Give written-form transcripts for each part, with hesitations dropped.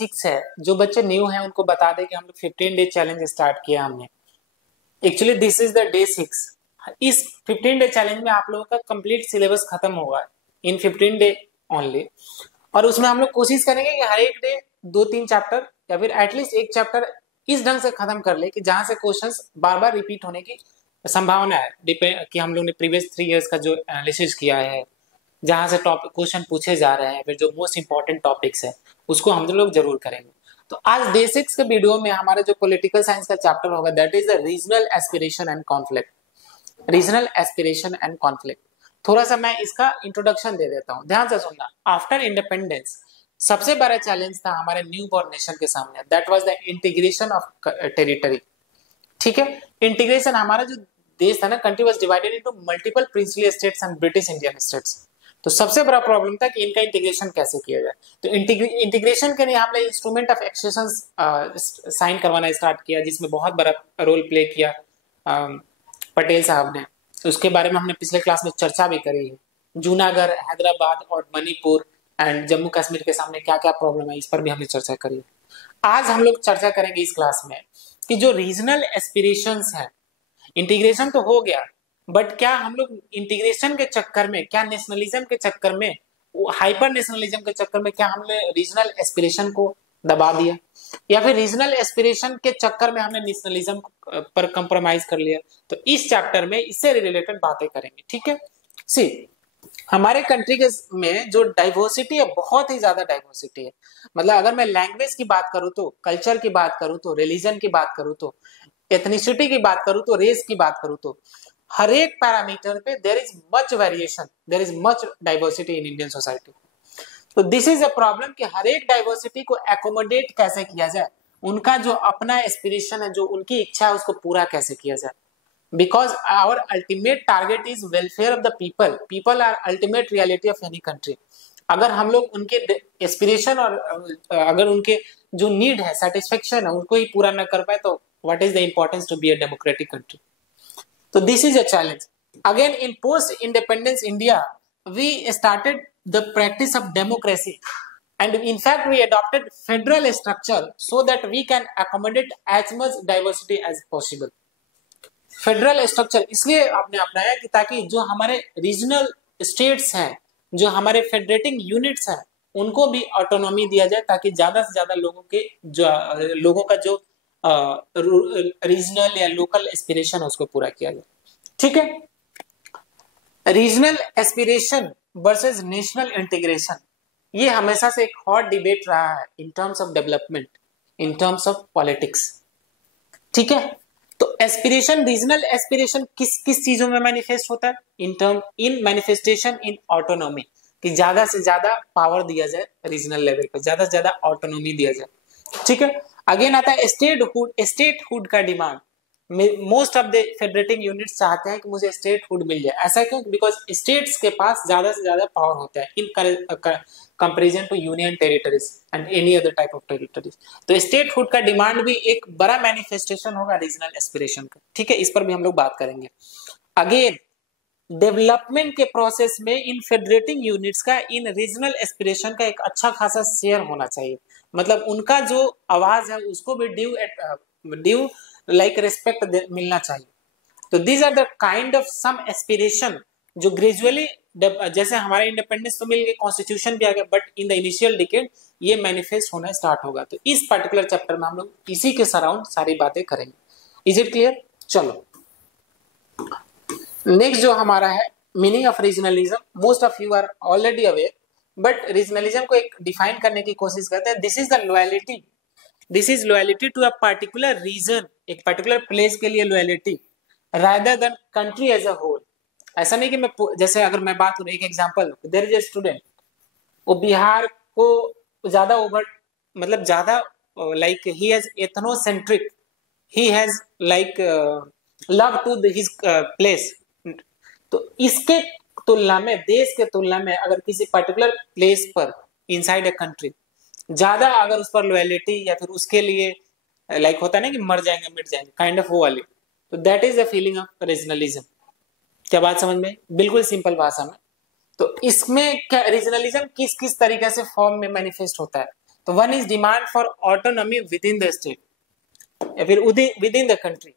6 है, जो बच्चे न्यू हैं उनको बता दें कि हम लोग 15 डे चैलेंज स्टार्ट किया हमने। Actually this is the day 6। इस 15 डे चैलेंज में आप लोगों का कंप्लीट सिलेबस खत्म होगा इन 15 डे ओनली, और उसमें हम लोग कोशिश करेंगे कि हर एक डे 2-3 चैप्टर या फिर एटलीस्ट एक चैप्टर इस ढंग से खत्म कर ले कि जहां से क्वेश्चंस बार बार रिपीट होने की संभावना है, डिपेंड कि हम लोग ने प्रीवियस 3 इयर्स का जो एनालिसिस किया है, जहां से टॉपिक क्वेश्चन पूछे जा रहे हैं, फिर जो मोस्ट इंपॉर्टेंट टॉपिक्स है उसको हम लोग जरूर करेंगे। तो आज डे 6 के वीडियो में हमारा जो पॉलिटिकल साइंस का चैप्टर होगा that is the regional aspiration and conflict. Regional aspiration and conflict, थोड़ा सा मैं इसका इंट्रोडक्शन दे देता हूँ, ध्यान से सुनना। आफ्टर इंडिपेंडेंस सबसे बड़ा चैलेंज था हमारे न्यू बॉर्न नेशन के सामने, that was the integration of territory. ठीक है, इंटीग्रेशन, हमारा जो देश था ना, country was divided into multiple princely states and British Indian states. तो सबसे बड़ा प्रॉब्लम था कि इनका इंटीग्रेशन कैसे किया जाए। तो इंटीग्रेशन के लिए हमने इंस्ट्रूमेंट ऑफ एक्सेशन साइन करवाना स्टार्ट किया, जिसमें बहुत बड़ा रोल प्ले किया पटेल साहब ने। उसके बारे में हमने पिछले क्लास में चर्चा भी करी है। जूनागढ़, हैदराबाद और मणिपुर एंड जम्मू कश्मीर के सामने क्या क्या प्रॉब्लम है, इस पर भी हमने चर्चा करी है। आज हम लोग चर्चा करेंगे इस क्लास में कि जो रीजनल एस्पिरेशंस हैं, इंटीग्रेशन तो हो गया, बट क्या हम लोग इंटीग्रेशन के चक्कर में, क्या नेशनलिज्म के चक्कर में, हाइपर नेशनलिज्म के चक्कर में क्या हमने रीजनल एस्पिरेशन को दबा दिया, या फिर रीजनल एस्पिरेशन के चक्कर में हमने नेशनलिज्म पर कंप्रोमाइज कर लिया। तो इस चैप्टर में इससे रिलेटेड बातें करेंगे। ठीक है, सी हमारे कंट्री के में जो डाइवर्सिटी है, बहुत ही ज्यादा डाइवर्सिटी है। मतलब अगर मैं लैंग्वेज की बात करूं तो, कल्चर की बात करूं तो, रिलीजन की बात करूं तो, एथनिसिटी की बात करूं तो, रेस की बात करूं तो, हर एक पैरामीटर पे there is much variation, there is much diversity in Indian society. तो दिस इज अ प्रॉब्लम कि हर एक डाइवर्सिटी को एकोमोडेट कैसे किया जाए, उनका जो अपना एस्पिरेशन है, जो उनकी इच्छा है, उसको पूरा कैसे किया जाए। Because our ultimate target is welfare of the people. People are ultimate reality of any country. अगर हम लोग उनके एस्पिरेशन और अगर उनके जो नीड है, सेटिस्फेक्शन है, उनको ही पूरा न कर पाए, तो what is the importance to be a democratic country. So this is a challenge. Again, in post-independence India, we started the practice of democracy, and in fact, we adopted federal structure so that we can accommodate as much diversity as possible. Federal structure इसलिए आपने अपनाया कि ताकि जो हमारे regional states हैं, जो हमारे फेडरेटिंग यूनिट्स हैं, उनको भी ऑटोनॉमी दिया जाए, ताकि ज्यादा से ज्यादा लोगों का जो रीजनल या लोकल एस्पिरेशन है उसको पूरा किया जाए। ठीक है, regional aspiration versus national integration, ये हमेशा से एक हॉट डिबेट रहा है in terms of development, in terms of politics. ठीक है, तो एस्पिरेशन, रीजनल एस्पिरेशन किस किस चीजों में मैनिफेस्ट होता है? इन मैनिफेस्टेशन इन ऑटोनॉमी, कि ज्यादा से ज्यादा पावर दिया जाए रीजनल लेवल पे, ज्यादा से ज्यादा ऑटोनॉमी दिया जाए। ठीक है, अगेन आता है स्टेटहुड का demand. Most of the federating units चाहते हैं कि मुझे स्टेटहुड मिल जाए। ऐसा क्यों? बिकॉज स्टेट्स के पास ज्यादा से ज्यादा पावर होता है in comparison to union territories and any other type of territories. तो स्टेटहुड का डिमांड भी एक बड़ा मैनिफेस्टेशन होगा रीजनल एस्पिरेशन का। ठीक है, इस पर भी हम लोग बात करेंगे। अगेन डेवलपमेंट के प्रोसेस में इन फेडरेटिंग यूनिट्स का, इन रीजनल एस्पिरेशन का एक अच्छा खासा शेयर होना चाहिए। मतलब उनका जो आवाज है उसको भी ड्यू लाइक रिस्पेक्ट मिलना चाहिए। तो these are the kind of some aspiration जो ग्रेजुअली, जैसे हमारा इंडिपेंडेंस तो मिल गया, कॉन्स्टिट्यूशन भी आ गया, but in the initial decade ये मैनिफेस्ट होना स्टार्ट होगा। तो इस पर्टिकुलर चैप्टर में हम लोग इसी के सराउंड सारी बातें करेंगे। Is it clear? चलो नेक्स्ट जो हमारा है meaning of regionalism. Most of you are already aware, but regionalism को एक डिफाइन करने की कोशिश करते हैं। This is the loyalty, this is loyalty to a particular region, एक पर्टिकुलर प्लेस के लिए loyalty, rather than country as a whole. ऐसा नहीं कि मैं, जैसे अगर मैं बात करूं, एक example, there is a student, वो बिहार को ज्यादा मतलब ज्यादा like he has ethnocentric, he has like love to his place. तो इसके तुलना में, देश के तुलना में, अगर किसी पर्टिकुलर प्लेस पर इनसाइड ए कंट्री ज्यादा अगर उस पर लॉयल्टी, या फिर उसके लिए लाइक होता है ना कि मर जाएंगे मिट जाएंगे काइंड ऑफ वो वाली, तो that is the feeling of regionalism. क्या बात समझ में? बिल्कुल सिंपल भाषा में। तो इसमें क्या रीजनलिज्म किस किस तरीके से फॉर्म में मैनिफेस्ट होता है? तो one is demand for autonomy with in the state या फिर विद इन द कंट्री।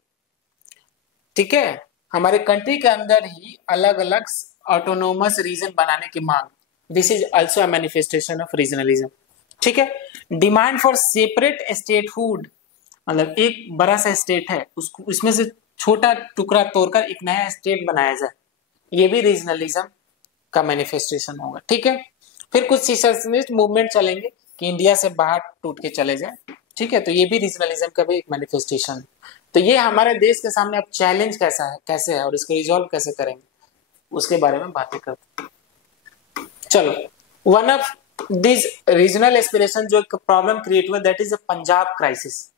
ठीक है, हमारे कंट्री के अंदर ही अलग अलग ऑटोनोमस रीजन बनाने की मांग, this is also a manifestation of regionalism. ठीक है, डिमांड फॉर सेपरेट स्टेटहुड, मतलब एक बड़ा सा स्टेट है, उसको उसमें से छोटा टुकड़ा तोड़कर एक नया स्टेट बनाया जाए, ये भी रीजनलिज्म का मैनिफेस्टेशन होगा। ठीक है, फिर कुछ सेसेशनिस्ट मूवमेंट चलेंगे कि इंडिया से बाहर टूट के चले जाए। ठीक है, तो ये भी रीजनलिज्म का भी एक मैनिफेस्टेशन है। तो ये हमारे देश के सामने अब चैलेंज कैसे है और इसको रिजॉल्व कैसे करेंगे उसके बारे में बातें करते हैं। चलो, one of this regional aspiration जो एक प्रॉब्लम क्रिएट हुआ that is the Punjab crisis.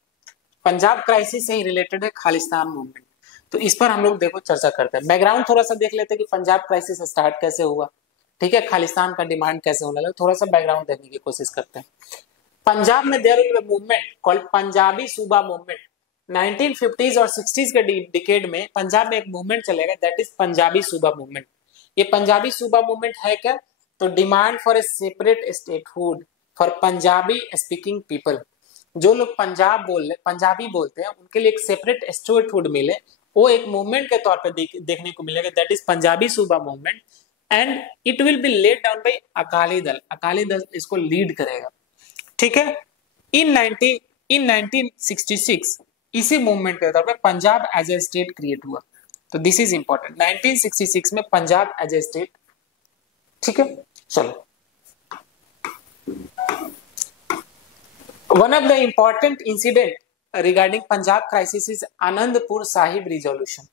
Punjab crisis से ही रिलेटेड है खालिस्तान मूवमेंट, तो इस पर हम लोग देखो चर्चा करते हैं। बैकग्राउंड थोड़ा सा देख लेते हैं कि पंजाब क्राइसिस स्टार्ट कैसे हुआ, ठीक है, खालिस्तान का डिमांड कैसे होने लगा, थोड़ा सा बैकग्राउंड देखने की कोशिश करते हैं। पंजाब में there was a movement called Punjabi Suba movement. 1950s और 60s के डिकेड में पंजाब में एक मूवमेंट चलेगा that is Punjabi Suba movement. ये पंजाबी सूबा मूवमेंट है क्या, तो demand for a separate statehood for Punjabi speaking people. जो लोग पंजाबी बोलते हैं उनके लिए एक सेपरेट स्टेटहुड मिले, वो एक मूवमेंट के तौर पर देखने को मिलेगा that is Punjabi Suba movement and it will be laid down by Akali Dal. Akali Dal इसको लीड करेगा। ठीक है, इन 1966 इसी मूवमेंट के तौर पर Punjab as a state create हुआ। तो दिस इज इंपॉर्टेंट, 1966 में पंजाब एज ए स्टेट। ठीक है, चलो, one of the important incident regarding Punjab crisis is Anandpur Sahib resolution.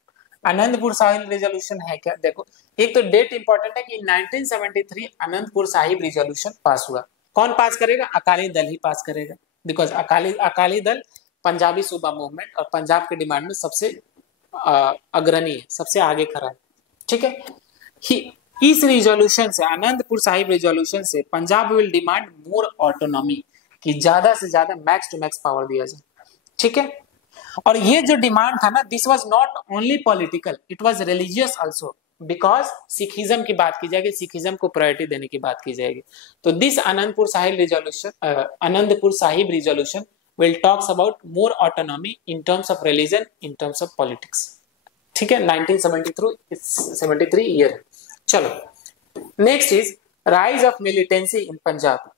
Anandpur Sahib resolution है क्या, देखो एक तो डेट इंपॉर्टेंट है कि 1973 आनंदपुर साहिब रिजोल्यूशन पास हुआ। कौन पास करेगा, अकाली दल ही पास करेगा, बिकॉज अकाली दल पंजाबी सूबा मूवमेंट और पंजाब के डिमांड में सबसे अग्रणी है, सबसे आगे खड़ा है। ठीक है, इस रिजोल्यूशन से, आनंदपुर साहिब रिजोल्यूशन से Punjab will demand more autonomy, कि ज्यादा से ज्यादा मैक्स टू मैक्स पावर दिया जाए। ठीक है, और ये जो डिमांड था ना, this was not only political, it was religious also, because Sikhism की बात की जाएगी, सिखिज्म को प्रायोरिटी देने की बात की जाएगी। तो this Anandpur Sahib resolution will talks about more autonomy in terms of religion, in terms of politics. ठीक है, 1973 ईयर। चलो, next is rise of militancy in Punjab.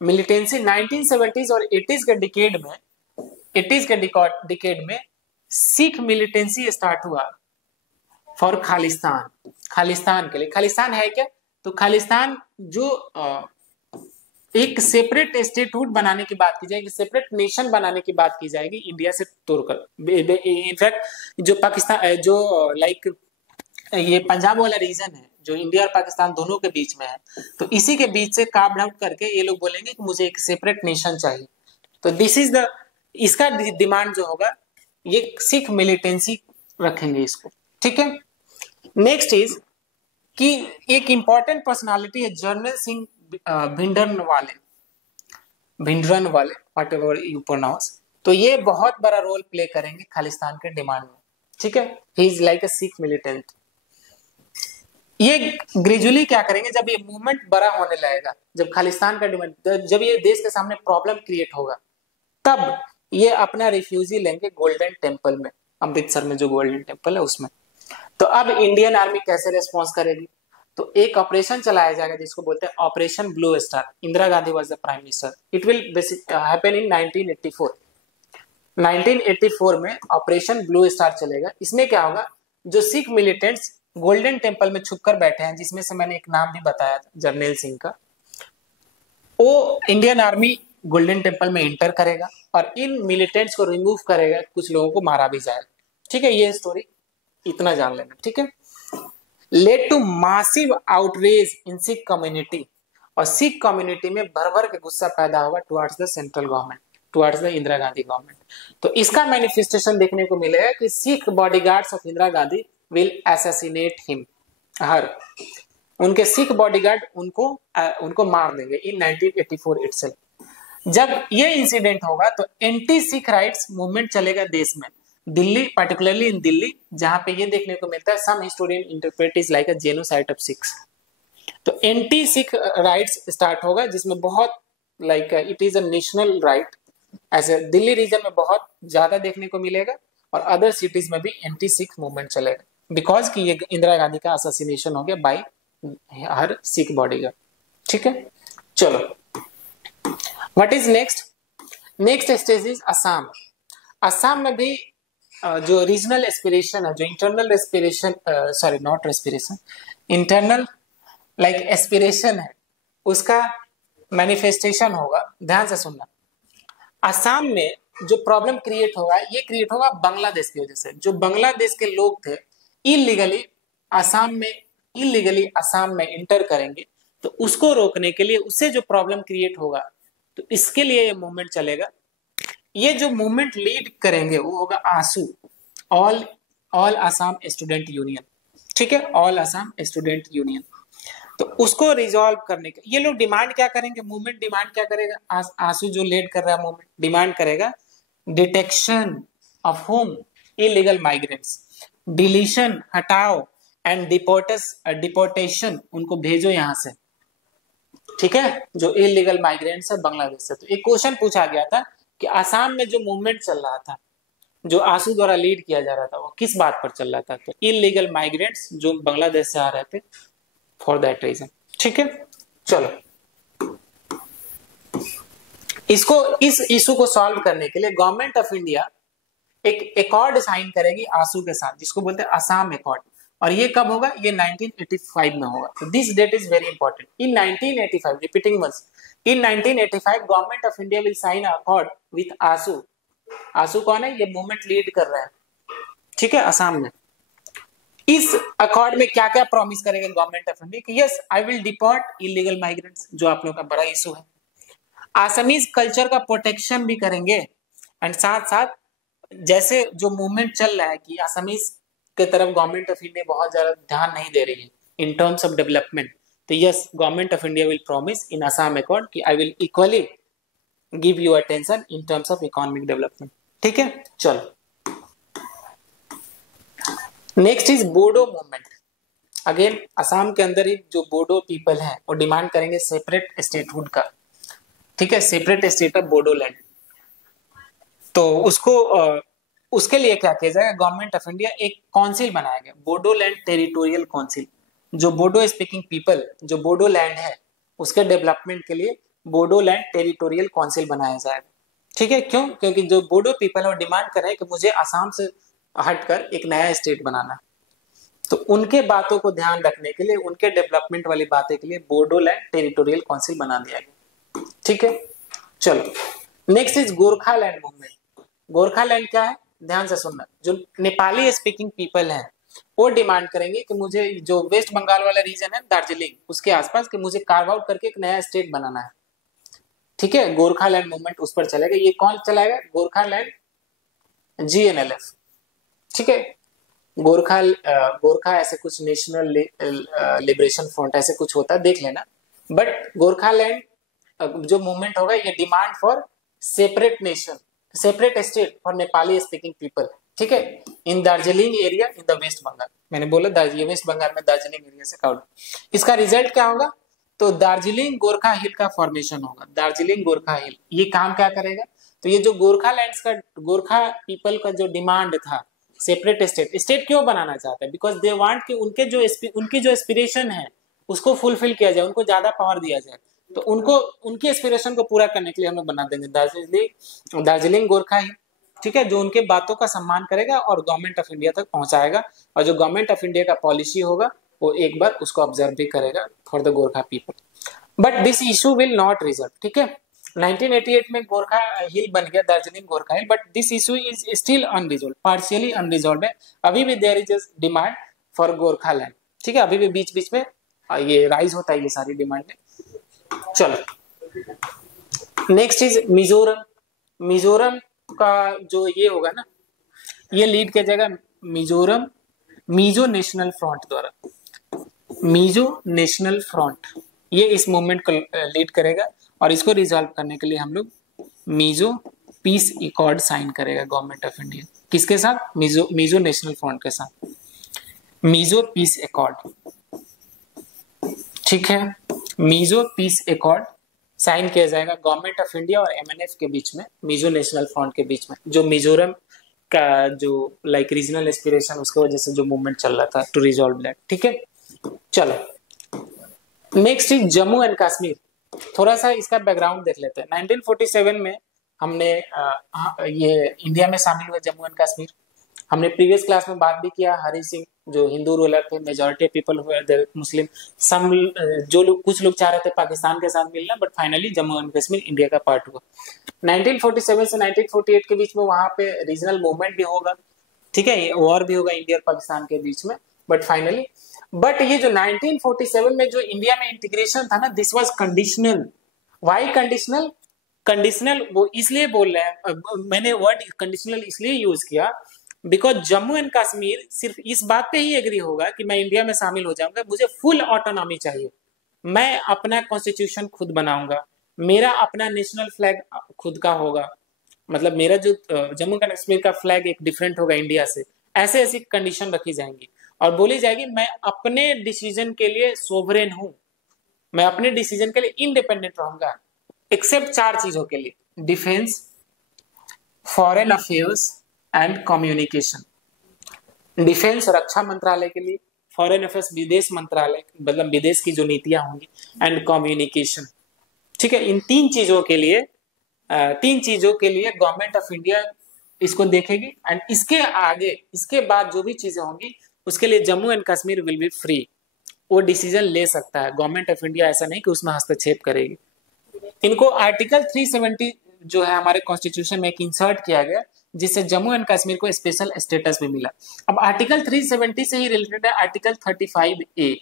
Militancy 1970s और 80s के डिकेड में सिख मिलिटेंसी स्टार्ट हुआ फॉर खालिस्तान के लिए। खालिस्तान है क्या, तो खालिस्तान जो एक सेपरेट स्टेटहुड बनाने की बात की जाएगी, सेपरेट नेशन बनाने की बात की जाएगी इंडिया से तोड़कर। इनफैक्ट जो पाकिस्तान, जो लाइक ये पंजाब वाला रीजन है जो इंडिया और पाकिस्तान दोनों के बीच में है, तो इसी के बीच से कार्व आउट करके ये लोग बोलेंगे कि मुझे एक सेपरेट नेशन चाहिए। तो दिस इज द, इसका डिमांड जो होगा ये सिख मिलिटेंसी रखेंगे इसको। ठीक है, नेक्स्ट इज कि एक इंपॉर्टेंट पर्सनालिटी है general Singh Bhindranwale, whatever you pronounce. तो ये बहुत बड़ा रोल प्ले करेंगे खालिस्तान के डिमांड में। ठीक है, he is like a Sikh militant. ये ग्रेजुअली क्या करेंगे, जब ये मूवमेंट बड़ा होने लगेगा, जब खालिस्तान का डिमांड, जब ये देश के सामने प्रॉब्लम क्रिएट होगा, तब ये अपना रिफ्यूजी लेंगे गोल्डन टेम्पल में, अमृतसर में जो गोल्डन टेम्पल है उसमें। तो अब इंडियन आर्मी कैसे रिस्पॉन्स करेगी, तो एक ऑपरेशन चलाया जाएगा जिसको बोलते हैं operation blue star. Indira Gandhi was the prime minister. It will happen in 1984। 1984 में ऑपरेशन ब्लू स्टार चलेगा। इसमें क्या होगा, जो सिख मिलिटेंट्स गोल्डन टेम्पल में छुपकर बैठे हैं, जिसमें से मैंने एक नाम भी बताया था जर्नैल सिंह का, वो इंडियन आर्मी गोल्डन टेम्पल में एंटर करेगा और इन मिलिटेंट्स को रिमूव करेगा, कुछ लोगों को मारा भी जाएगा। ठीक है, ये स्टोरी इतना जान लेना। ठीक है, led to massive outrage in Sikh community, और सिख कम्युनिटी में भर भर के गुस्सा पैदा हुआ towards the central government, towards the Indira Gandhi government. तो इसका मैनिफेस्टेशन देखने को मिलेगा कि Sikh bodyguards of Indira Gandhi will assassinate him, her, उनके सिख बॉडीगार्ड उनको मार देंगे इन 1984 इटसेल्फ। जब ये इंसिडेंट होगा तो एंटी सिख राइट्स मूवमेंट चलेगा देश में, दिल्ली, पार्टिकुलरली इन दिल्ली, जहां पे ये देखने को मिलता है some historian interpret is like a genocide of Sikhs. तो एंटी सिख राइट्स स्टार्ट होगा जिसमें बहुत like it is a national riot. ऐसे दिल्ली रीजन में बहुत ज्यादा देखने को मिलेगा और अदर सिटीज में भी एंटी सिख मूवमेंट चलेगा, बिकॉज कि ये इंदिरा गांधी का असोसिनेशन हो गया बाय हर सिख बॉडी का। ठीक है, चलो what is next? Next stage is Assam. Assam में भी जो रीजनल एस्पिरेशन है, जो internal respiration, sorry not respiration, internal like aspiration है, उसका मैनिफेस्टेशन होगा। ध्यान से सुनना। असम में जो प्रॉब्लम क्रिएट होगा, ये क्रिएट होगा बांग्लादेश की वजह से। जो बांग्लादेश के लोग थे इलीगली असम में इंटर करेंगे, तो उसको रोकने के लिए, उससे जो प्रॉब्लम क्रिएट होगा, तो इसके लिए ये मूवमेंट चलेगा। ये जो मूवमेंट लीड करेंगे वो होगा आसू, ऑल असम स्टूडेंट यूनियन। ठीक है, ऑल असम स्टूडेंट यूनियन। तो उसको रिजॉल्व करने के ये लोग डिमांड क्या करेंगे? मूवमेंट डिमांड क्या करेगा? आंसू जो लीड कर रहा है मूवमेंट डिमांड करेगा detection of home illegal migrants, deletion हटाओ, एंड डिपोर्टेशन उनको भेजो यहां से। ठीक है, जो इलीगल माइग्रेंट्स है बांग्लादेश से। तो एक क्वेश्चन पूछा गया था कि आसाम में जो मूवमेंट चल रहा था, जो आंसू द्वारा लीड किया जा रहा था, वो किस बात पर चल रहा था? तो इलीगल माइग्रेंट्स जो बांग्लादेश से आ रहे थे, फॉर दैट रीजन। ठीक है, चलो इस इशू को सॉल्व करने के लिए गवर्नमेंट ऑफ इंडिया एक अकॉर्ड साइन करेगी आंसू के साथ, जिसको बोलते हैं असम अकॉर्ड। और ये कब होगा? ये 1985 में होगा। तो this date is very important. In 1985, repeating once, in 1985 government of India will sign accord with AASU. AASU कौन है? ये मूवमेंट लीड कर रहा है। ठीक है, असम में। इस अकॉर्ड में क्या क्या प्रॉमिस करेगा गवर्नमेंट ऑफ इंडिया कि yes I will deport illegal migrants, जो आप लोगों का बड़ा इशू है। आसामीज कल्चर का प्रोटेक्शन भी करेंगे, एंड साथ साथ जैसे जो मूवमेंट चल रहा है कि आसामीज के तरफ गवर्नमेंट ऑफ इंडिया बहुत ज्यादा ध्यान नहीं दे रही है इन टर्म्स ऑफ डेवलपमेंट, तो yes government of India will promise in Assam accord कि I will equally give you attention in terms of economic development. ठीक है, चलो next is Bodo movement. Again Assam के अंदर ही जो बोडो पीपल हैं वो डिमांड करेंगे सेपरेट स्टेटहुड का। ठीक है, सेपरेट स्टेट ऑफ बोडोलैंड। तो उसके लिए क्या किया जाएगा? गवर्नमेंट ऑफ इंडिया एक काउंसिल बनाएगा, बोडोलैंड टेरिटोरियल काउंसिल। जो बोडो स्पीकिंग पीपल, जो बोडोलैंड है, उसके डेवलपमेंट के लिए बोडोलैंड टेरिटोरियल काउंसिल बनाया जाएगा। ठीक है, क्यों? क्योंकि जो बोडो पीपल है वो डिमांड कर रहे हैं कि मुझे आसाम से हटकर एक नया स्टेट बनाना। तो उनके बातों को ध्यान रखने के लिए, उनके डेवलपमेंट वाली बातें के लिए बोडोलैंड टेरिटोरियल काउंसिल बना दिया गया। ठीक है, चलो next is Gorkhaland movement. Gorkhaland क्या है? ध्यान से सुनना। जो नेपाली स्पीकिंग पीपल हैं वो डिमांड करेंगे कि मुझे जो वेस्ट बंगाल वाला रीजन है दार्जिलिंग, उसके आसपास, कि मुझे कार्व आउट करके एक नया स्टेट बनाना है। ठीक है, गोरखालैंड मूवमेंट उस पर चलेगा। ये कौन चलाएगा? गोरखालैंड GNLF। ठीक है, गोरखा ऐसे कुछ नेशनल लिबरेशन फ्रंट ऐसे कुछ होता है, देख लेना। बट गोरखालैंड जो मूवमेंट होगा, ये demand for separate nation, separate state for Nepali speaking people. ठीक है, in Darjeeling area in the West Bengal. मैंने बोला ये वेस्ट बंगाल में दार्जिलिंग एरिया से काउंट। इसका रिजल्ट क्या होगा? तो दार्जिलिंग गोरखा हिल का फॉर्मेशन होगा। दार्जिलिंग गोरखा हिल ये काम क्या करेगा? तो ये जो गोरखालैंड्स का, गोरखा पीपल का जो डिमांड था सेपरेट स्टेट क्यों बनाना चाहता है? बिकॉज दे वांट कि उनकी जो एस्पिरेशन है उसको फुलफिल किया जाए, उनको ज्यादा पावर दिया जाए। तो उनको उनकी एस्पिरेशन को पूरा करने के लिए हम लोग बना देंगे दार्जिलिंग गोरखा हिल। ठीक है, जो उनके बातों का सम्मान करेगा और गवर्नमेंट ऑफ इंडिया तक पहुंचाएगा, और जो गवर्नमेंट ऑफ इंडिया का पॉलिसी होगा वो एक बार उसको ऑब्जर्व भी करेगा for the Gorkha people. But this issue will not result. ठीक है, 1988 में गोरखा हिल बन गया, Darjeeling Gorkha hill, but this issue is still unresolved, partially unresolved है। अभी भी there is demand for Gorkhaland. ठीक है, अभी भी बीच बीच में ये राइज होता है ये सारी डिमांड में। चलो नेक्स्ट इज मिजोरम। मिजोरम का जो ये होगा ना, ये लीड किया जाएगा मिजोरम मिजो नेशनल फ्रंट द्वारा। मिजो नेशनल फ्रंट ये इस मूवमेंट को लीड करेगा, और इसको रिजॉल्व करने के लिए हम लोग मिजो पीस अकॉर्ड साइन करेगा गवर्नमेंट ऑफ इंडिया। किसके साथ? मिजो नेशनल फ्रंट के साथ, मिजो पीस अकॉर्ड। ठीक है, मिजो पीस अकॉर्ड साइन किया जाएगा गवर्नमेंट ऑफ इंडिया और एमएनएफ के बीच में, मिजो नेशनल फ्रंट के बीच में, जो मिजोरम का जो लाइक रीजनल एस्पिरेशन उसके वजह से जो मूवमेंट चल रहा था टू रिजॉल्व दैट। ठीक है, चलो next is Jammu and Kashmir. थोड़ा सा इसका बैकग्राउंड देख लेते हैं। 1947 में हमने ये इंडिया में शामिल हुए जम्मू एंड कश्मीर। हमने प्रीवियस क्लास में बात भी किया, हरि सिंह जो हिंदू रूलर थे, मेजॉरिटी पीपल हुए देयर मुस्लिम, सम जो लोग कुछ लोग चाह रहे थे पाकिस्तान के साथ मिलना, but finally Jammu and Kashmir India का पार्ट हुआ। 1947 से 1948 के बीच में वहां पे रीजनल मूवमेंट भी होगा, ठीक है, वॉर भी होगा इंडिया और पाकिस्तान के बीच में, बट फाइनली बट ये जो 1947 में जो इंडिया में इंटीग्रेशन था ना, this was conditional. Why conditional? Conditional वो इसलिए बोल रहे हैं, मैंने वर्ड कंडीशनल इसलिए यूज किया बिकॉज जम्मू एंड कश्मीर सिर्फ इस बात पे ही एग्री होगा कि मैं इंडिया में शामिल हो जाऊंगा, मुझे फुल ऑटोनॉमी चाहिए, मैं अपना कॉन्स्टिट्यूशन खुद बनाऊंगा, मेरा अपना नेशनल फ्लैग खुद का होगा, मतलब मेरा जो जम्मू एंड कश्मीर का फ्लैग एक डिफरेंट होगा इंडिया से। ऐसे ऐसी कंडीशन रखी जाएंगी और बोली जाएगी मैं अपने डिसीजन के लिए सोवरेन हूं, मैं अपने डिसीजन के लिए इंडिपेंडेंट रहूंगा, एक्सेप्ट 4 चीजों के लिए, defence, foreign affairs and communication. Defence रक्षा मंत्रालय के लिए, फॉरेन अफेयर्स विदेश मंत्रालय मतलब विदेश की जो नीतियां होंगी, एंड कम्युनिकेशन। ठीक है, इन 3 चीजों के लिए गवर्नमेंट ऑफ इंडिया इसको देखेगी एंड इसके आगे इसके बाद जो भी चीजें होंगी उसके लिए Jammu and Kashmir will be free, वो डिसीजन ले सकता है गवर्नमेंट ऑफ इंडिया, ऐसा नहीं कि उसमें हस्तक्षेप करेगी। इनको आर्टिकल 370 जो है हमारे कॉन्स्टिट्यूशन में एक इंसर्ट किया गया जिससे जम्मू एंड कश्मीर को स्पेशल स्टेटस भी मिला। अब आर्टिकल 370 से ही रिलेटेड है आर्टिकल 35A।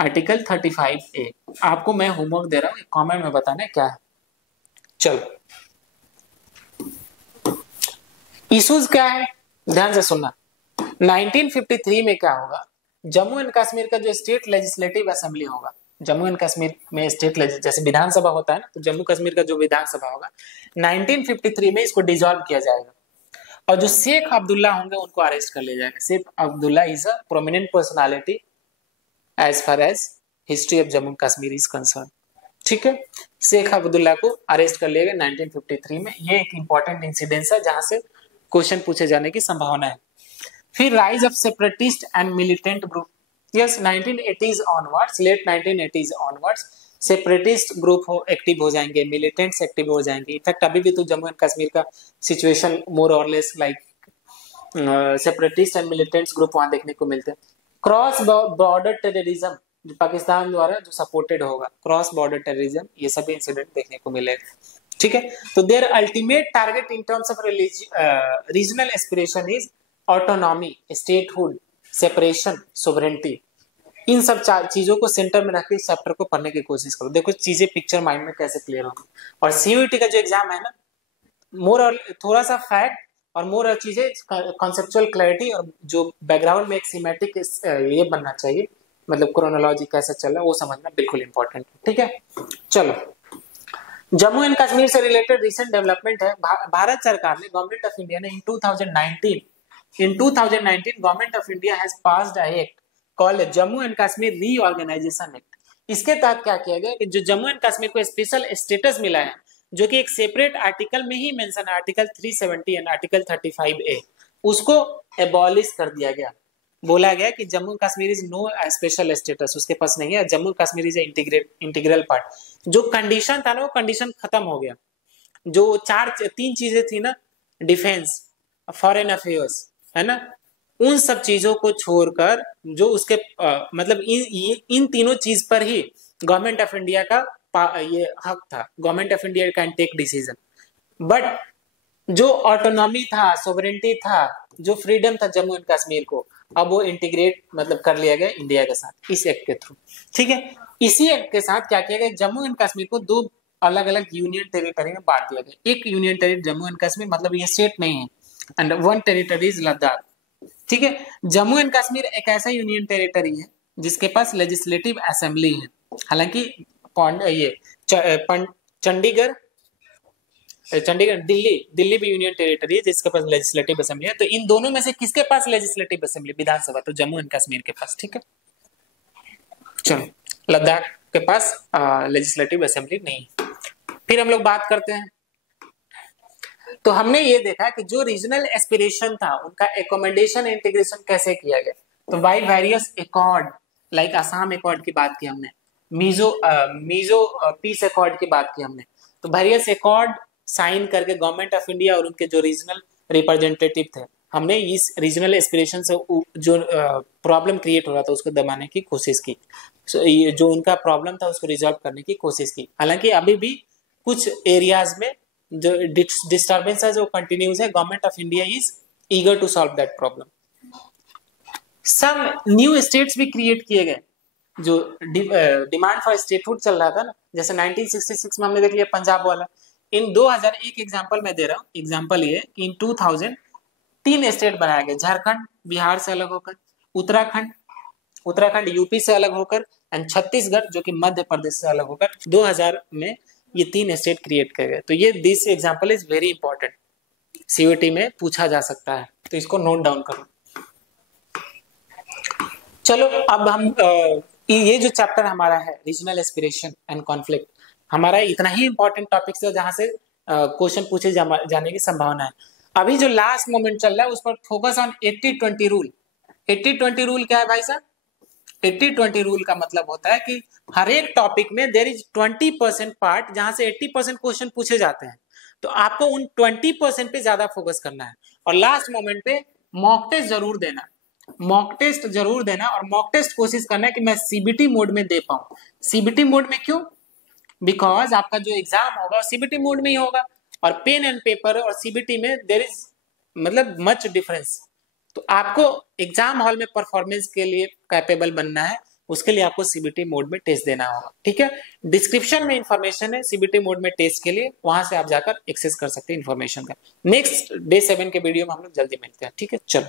आर्टिकल 35A आपको मैं होमवर्क दे रहा हूं, कमेंट में बताना है क्या है। चलो इश्यूज क्या है ध्यान से सुनना। 1953 में क्या होगा, जम्मू एंड कश्मीर का जो स्टेट लेजिस्लेटिव असेंबली होगा, जम्मू एंड कश्मीर में स्टेट जैसे विधानसभा होता है ना, तो जम्मू कश्मीर का जो विधानसभा होगा 1953 में इसको डिसॉल्व किया जाएगा और जो शेख अब्दुल्ला होंगे उनको अरेस्ट कर लिया जाएगा। Sheikh Abdullah is a prominent personality as far as history of Jammu Kashmir is concern. ठीक है, शेख अब्दुल्ला को अरेस्ट कर लिया गया 1953 में। ये एक इंपॉर्टेंट इंसिडेंस है जहां से क्वेश्चन पूछे जाने की संभावना है। फिर rise of separatist and militant group, yes 1980s onwards, late 1980s onwards separatist group active हो जाएंगे, मिलिटेंट्स एक्टिव हो जाएंगे। इनफैक्ट अभी भी तो जम्मू एंड कश्मीर का सिचुएशन मोर और less like separatist and militants group वहां देखने को मिलते हैं। क्रॉस बॉर्डर टेररिज्म जो पाकिस्तान द्वारा जो सपोर्टेड होगा, क्रॉस बॉर्डर टेररिज्म, ये सभी इंसिडेंट देखने को मिलेगा। ठीक है, तो their ultimate target in terms of regional aspiration is autonomy, statehood, separation, sovereignty. इन सब चीजों को सेंटर में रख के चैप्टर को पढ़ने की कोशिश करो, देखो चीजें पिक्चर माइंड में कैसे क्लियर होगी। और सीयूईटी का जो एग्जाम है ना, मोर और थोड़ा सा फैक्ट और मोर और चीजें कॉन्सेप्चुअल क्लैरिटी और जो बैकग्राउंड में एक सीमेटिक ये बनना चाहिए, मतलब क्रोनोलॉजी कैसे चल रहा है वो समझना बिल्कुल इंपॉर्टेंट है। ठीक है, चलो जम्मू एंड कश्मीर से रिलेटेड रिसेंट डेवलपमेंट है। भारत सरकार ने, गवर्नमेंट ऑफ इंडिया ने in 2019 government of India has passed a act called Jammu and Kashmir reorganisation act. इसके तहत क्या किया गया कि जो जम्मू एंड कश्मीर को स्पेशल स्टेटस मिला है, जो कि एक सेपरेट आर्टिकल में ही मेंशन है, आर्टिकल 370 एंड आर्टिकल 35A, उसको एबॉलिश कर दिया गया। बोला गया कि Jammu Kashmir is no special status, उसके पास नहीं है, Jammu Kashmir is integral part. जो कंडीशन था ना वो कंडीशन खत्म हो गया। जो 3 चीजें थी ना, डिफेंस, फॉरेन अफेयर्स, है ना, उन सब चीजों को छोड़कर जो उसके मतलब इन तीनों चीज पर ही गवर्नमेंट ऑफ इंडिया का ये हक था, government of India can take decision. But जो ऑटोनॉमी था, सोवरेनिटी था, जो फ्रीडम था जम्मू एंड कश्मीर को, अब वो इंटीग्रेट मतलब कर लिया गया इंडिया के साथ इस एक्ट के थ्रू। ठीक है, इसी एक्ट के साथ क्या किया गया, जम्मू एंड कश्मीर को 2 अलग अलग यूनियन टेरिटरी में बांट दिया गया। एक union territory Jammu and Kashmir, मतलब ये स्टेट नहीं है, एंड 1 टेरिटरी इज लद्दाख। ठीक है, जम्मू एंड कश्मीर एक ऐसा यूनियन टेरिटरी है जिसके पास लेजिस्लेटिव असेंबली है। हालांकि ये चंडीगढ़, दिल्ली भी यूनियन टेरिटरी है जिसके पास लेजिस्लेटिव असेंबली है। तो इन दोनों में से किसके पास लेजिस्लेटिव असेंबली, विधानसभा, तो जम्मू एंड कश्मीर के पास। ठीक है, चलो लद्दाख के पास लेजिस्लेटिव असेंबली नहीं। फिर हम लोग बात करते हैं, तो हमने ये देखा कि जो रीजनल एस्पिरेशन था उनका एकोमोडेशन इंटीग्रेशन कैसे किया गया। तो why various accord, like Assam accord की बात की हमने, मीजो पीस एकॉर्ड की बात की हमने। तो वेरियस एकॉर्ड साइन करके गवर्नमेंट ऑफ इंडिया और उनके जो रीजनल रिप्रेजेंटेटिव थे, हमने इस रीजनल एस्पिरेशन से जो प्रॉब्लम क्रिएट हो रहा था उसको दबाने की कोशिश की। ये जो उनका प्रॉब्लम था उसको रिजॉल्व करने की कोशिश की। हालांकि अभी भी कुछ एरियाज में जो डिस्टर्बेंस है जो कंटिन्यूज है, government of India is eager to solve that problem. Some new states भी क्रिएट किए गए, जो डिमांड फॉर स्टेटहुड चल रहा था ना, जैसे 1966 में हमने देख लिया पंजाब वाला। इन 2001 एग्जांपल में दे रहा हूँ, एग्जांपल ये कि इन 2000 3 स्टेट बनाया गया, झारखंड बिहार से अलग होकर, उत्तराखंड यूपी से अलग होकर, एंड छत्तीसगढ़ जो कि मध्य प्रदेश से अलग होकर 2000 में ये 3 स्टेट क्रिएट किए गए। तो ये this example is very important, CUET में पूछा जा सकता है, तो इसको नोट डाउन करो। चलो अब हम ये जो चैप्टर हमारा है रीजनल एस्पिरेशन एंड कॉन्फ्लिक्ट, हमारा इतना ही इंपॉर्टेंट टॉपिक है जहां से क्वेश्चन पूछे जाने की संभावना है। अभी जो लास्ट मोमेंट चल रहा है उस पर फोकस ऑन 80-20 रूल। 80-20 रूल क्या है भाई साहब? 80-20 रूल का मतलब होता है कि हर एक टॉपिक में देयर इज 20% पार्ट जहां से 80% क्वेश्चन पूछे जाते हैं, तो आपको उन 20% पे ज्यादा फोकस करना है और लास्ट मोमेंट पे मॉक टेस्ट जरूर देना, मॉक टेस्ट जरूर देना। और मॉक टेस्ट कोशिश करना है कि मैं सीबीटी मोड में दे पाऊं। सीबीटी मोड में क्यों? बिकॉज आपका जो एग्जाम होगा सीबीटी मोड में ही होगा, और पेन एंड पेपर और सीबीटी में देयर इज मतलब मच डिफरेंस। तो आपको एग्जाम हॉल में परफॉर्मेंस के लिए कैपेबल बनना है, उसके लिए आपको सीबीटी मोड में टेस्ट देना होगा। ठीक है, डिस्क्रिप्शन में इंफॉर्मेशन है सीबीटी मोड में टेस्ट के लिए, वहां से आप जाकर एक्सेस कर सकते हैं इंफॉर्मेशन का। नेक्स्ट डे 7 के वीडियो में हम लोग जल्दी मिलते हैं। ठीक है, चलो।